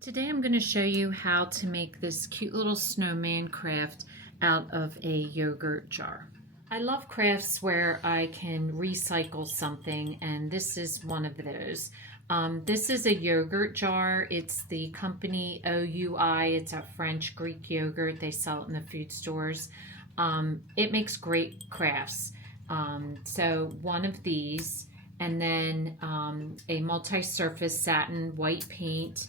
Today I'm going to show you how to make this cute little snowman craft out of a yogurt jar. I love crafts where I can recycle something, and this is one of those. This is a yogurt jar. It's the company OUI. It's a French Greek yogurt. They sell it in the food stores. It makes great crafts. So one of these, and then a multi-surface satin white paint.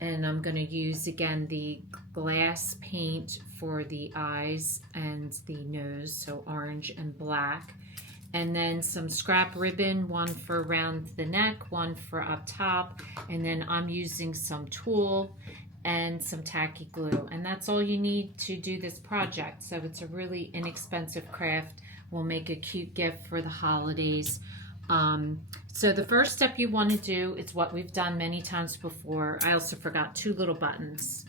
And I'm going to use again the glass paint for the eyes and the nose, so orange and black. And then some scrap ribbon, one for around the neck, one for up top. And then I'm using some tulle and some tacky glue. And that's all you need to do this project. So it's a really inexpensive craft. We'll make a cute gift for the holidays. So the first step you want to do is what we've done many times before. I also forgot 2 little buttons.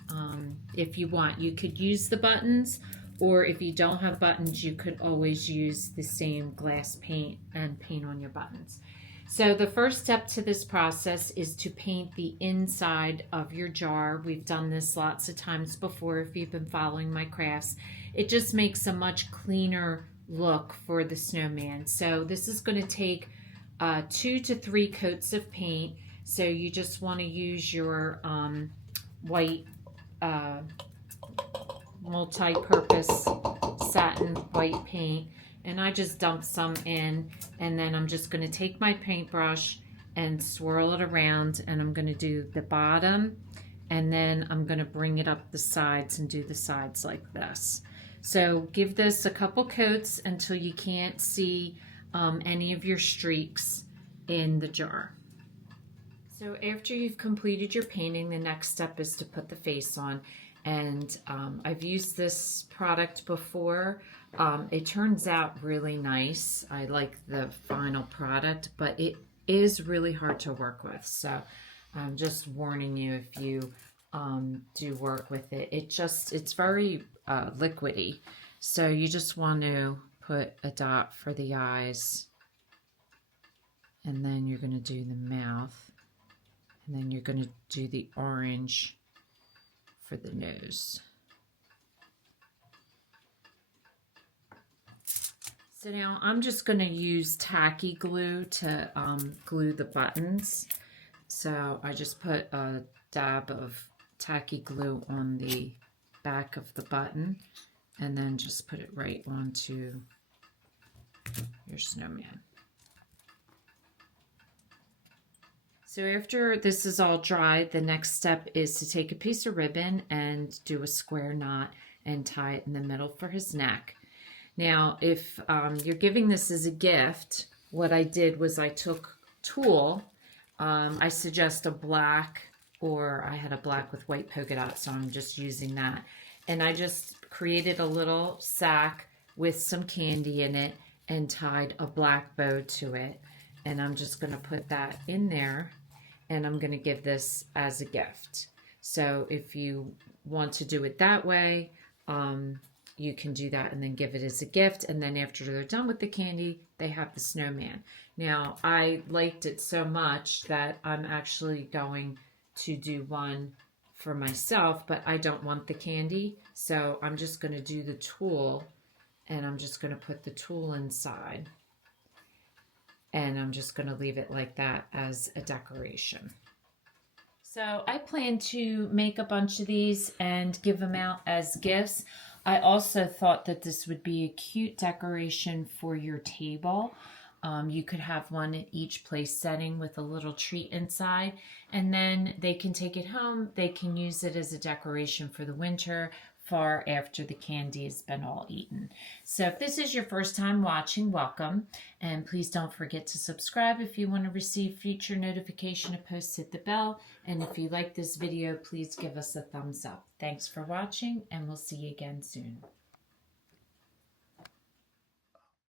If you want, you could use the buttons, or if you don't have buttons, you could always use the same glass paint and paint on your buttons. So the first step to this process is to paint the inside of your jar. We've done this lots of times before if you've been following my crafts. It just makes a much cleaner look for the snowman. So this is going to take 2 to 3 coats of paint. So you just want to use your white multi-purpose satin white paint, and I just dumped some in, and then I'm just going to take my paintbrush and swirl it around, and I'm going to do the bottom, and then I'm going to bring it up the sides and do the sides like this. So give this a couple coats until you can't see any of your streaks in the jar. So after you've completed your painting, the next step is to put the face on. And I've used this product before. It turns out really nice. I like the final product, but it is really hard to work with. So I'm just warning you if you do work with it. It's very liquidy. So you just want to put a dot for the eyes, and then you're going to do the mouth, and then you're going to do the orange for the nose. So now I'm just going to use tacky glue to glue the buttons. So I just put a dab of tacky glue on the back of the button, and then just put it right onto your snowman. So after this is all dry, the next step is to take a piece of ribbon and do a square knot and tie it in the middle for his neck. Now, if you're giving this as a gift, what I did was I took tulle. I suggest a black, or I had a black with white polka dots, so I'm just using that. And I just created a little sack with some candy in it and tied a black bow to it. And I'm just going to put that in there, and I'm going to give this as a gift. So if you want to do it that way, you can do that and then give it as a gift. And then after they're done with the candy, they have the snowman. Now, I liked it so much that I'm actually going to do one for myself, but I don't want the candy. So I'm just going to do the tulle, and I'm just going to put the tulle inside. And I'm just going to leave it like that as a decoration. So I plan to make a bunch of these and give them out as gifts. I also thought that this would be a cute decoration for your table. You could have one at each place setting with a little treat inside, and then they can take it home. They can use it as a decoration for the winter, far after the candy has been all eaten. So if this is your first time watching, welcome. And please don't forget to subscribe if you want to receive future notification of posts. Hit the bell. And if you like this video, please give us a thumbs up. Thanks for watching, and we'll see you again soon.